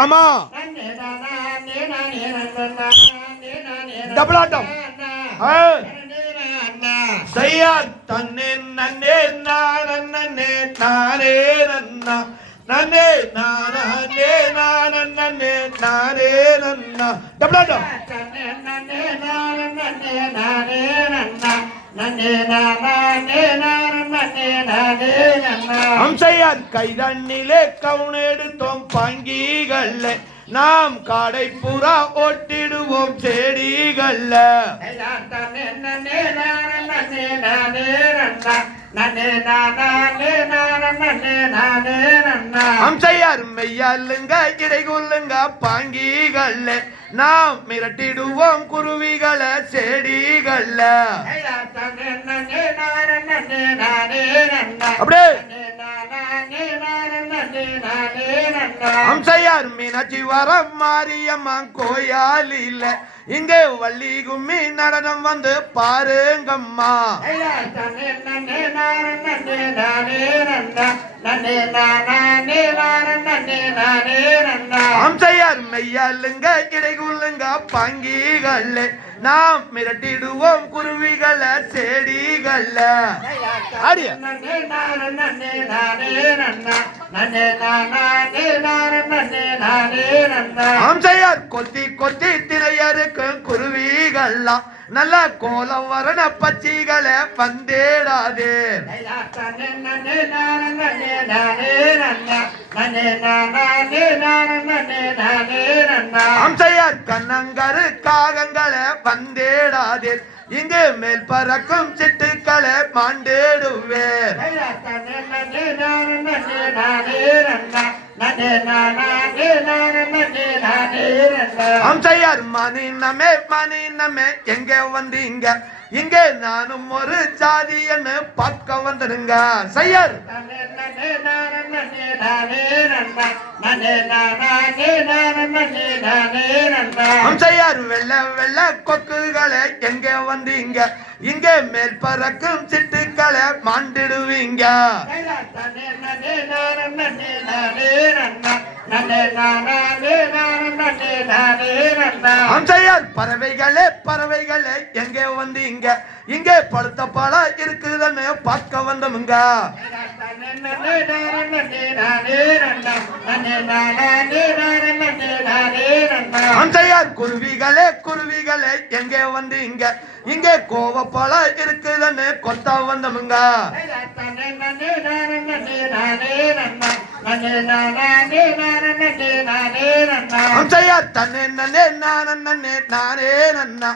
ஆமா டபுள் ஆட்டம் செய்யா தன்னே நன்னே நானே நானே நன்னா நன்னே நானே நானே நானே நன்னா டபுள் ஆட்டம் அம்சையார் கைதண்ணிலே கவுனெடுத்தோம் பங்கிகள்ல நாம் காடை புறா ஒட்டிடுவோம் செடிகள்ல அம்சையார் மெய்யாளுங்க இடை கொள்ளுங்க பாங்கிகள்ல நாம் மிரட்டிடுவோம் குருவிகளை செடிகள்ல அப்படியே அம்சையார் மீனாட்சி வரம் மாரியம்மா கோயாலில இங்கே வள்ளி கும்மி நடனம் வந்து பாருங்கம்மா அம்சையார் மெய்யாளுங்க இடை கொள்ளுங்க பங்கிகள் நாம் மிரட்டிடுவோம் குருவிகளை செடிகள்ல ஆடிய அம்சையார் கொத்தி கொத்தி திரையருக்கு குருவிகள்லாம் நல்ல கோலம் வரண பச்சிகளை வந்தேடாதே அம்சையார் கண்ணங்கரு காகங்களை வந்தேடாதே இங்கு மேல் பறக்கும் சிட்டுக்களை மாண்டேடுவேன் அம்சையார் மணினமே எங்க வந்தீங்க இங்கே நானும் ஒரு ஜாதின்னு பார்க்க வந்துடுங்க செய்யார் அம்சையார் வெள்ள வெள்ள கொக்குகளை எங்க வந்தீங்க இங்கே மேல் பறக்கும் சிட்டுக்களை மாண்டிடுவீங்க அம்சையார் பறவைகளே எங்கே வந்தீங்க இங்கே படுத்த பாலா இருக்குதுன்னு பார்க்க வந்தமுங்க அம்சையார் குருவிகளே எங்கே வந்தீங்க இங்கே கோவப்பாலா இருக்குதுன்னு கொத்தா வந்தமுங்க அம்சையார் தன்னே நானே நானே நானே நன்னா